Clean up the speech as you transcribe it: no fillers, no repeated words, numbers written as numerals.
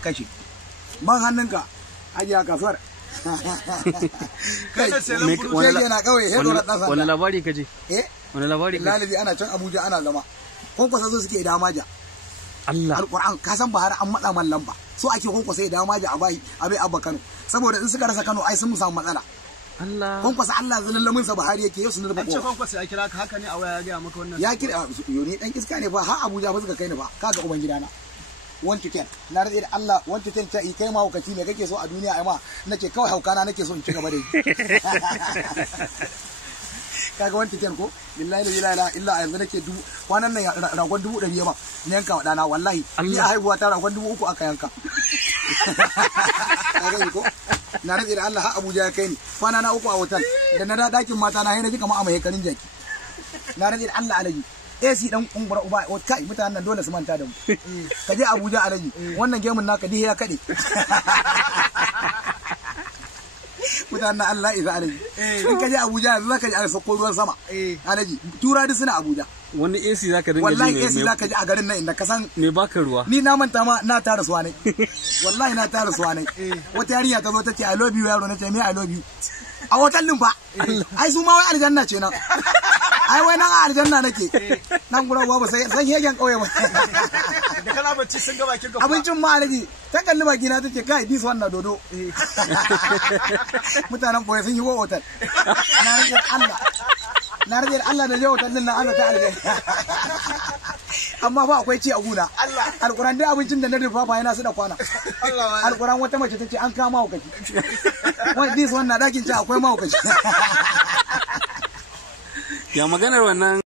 kashe ban hannunka ajiya kasuwar kai yana kawai he dora dan sanda wani labari kaje wani labari kaje lalabi ana can Abuja ana zama kwankwasa zo suke da maja Allah alquran ka san Buhari an matsa man lamba so ake kwankwasa ya da maja a bai abba Kano saboda in suka rasa Kano ai sun samu matsala Allah kwankwasa Allah zalallamin sa Buhari yake yau sun rufe an ce kwankwasa ya kira ka haka ne a waya ya ga maka wannan ya kira yoni dan iska ne fa har Abuja ba suka kai ni fa kaga uban gidana 1 to 10 na rade da Allah 1 to 10 ta kai ma hukaci ne kake so a duniya ai ma nake kawai haukana nake so in ci gaba da yi kaga 1 to 10 ko billahi la ilaha illa yanzu nake kwanan nan ragon 100 ba ne yanka wa dana wallahi ni a haihuwa ta ragon 3000 aka yanka kaga ko na rade da Allah har Abuja ya kai ni kwana na 3 a hotel da na da dakin mata na haina ji kamar a mai karin jaki na rade da Allah alaji AC dan kumbura uba kai mutanen nan dole su manta da mu ka je Abuja alaji wannan gemun naka dihe ya kade mutanen Allah iza alaji in ka je Abuja yanzu zaka ji a sako ruwan sama alaji tura duk suna Abuja wani AC zaka dinga ji wallahi AC zaka ji a garin nan inda ka san me baka ruwa ni na manta ma na tara suwa ne wallahi na tara suwa ne wata yarinya ta zo ta ce I love you yaro nace me I love you a hotel din fa ai su ma wai aljanna ce nan ai wai nan a aljanna nake nan gura babu sai san hegen kauye ba da kana bacci sun ga bakin ka abincin ma alaji ta kalli baki na tace kai dis wannan dodo mutanen boye sun yi go hotel na rage Allah da je hotel din nan Allah ta aljanna amma fa akwai ci a guna alquran duk abincin da na rufa fa yana su da kwana alquran wata mace tace an kama hukaci wai dis wannan dakin ci akwai ma hukaci ya maganar wannan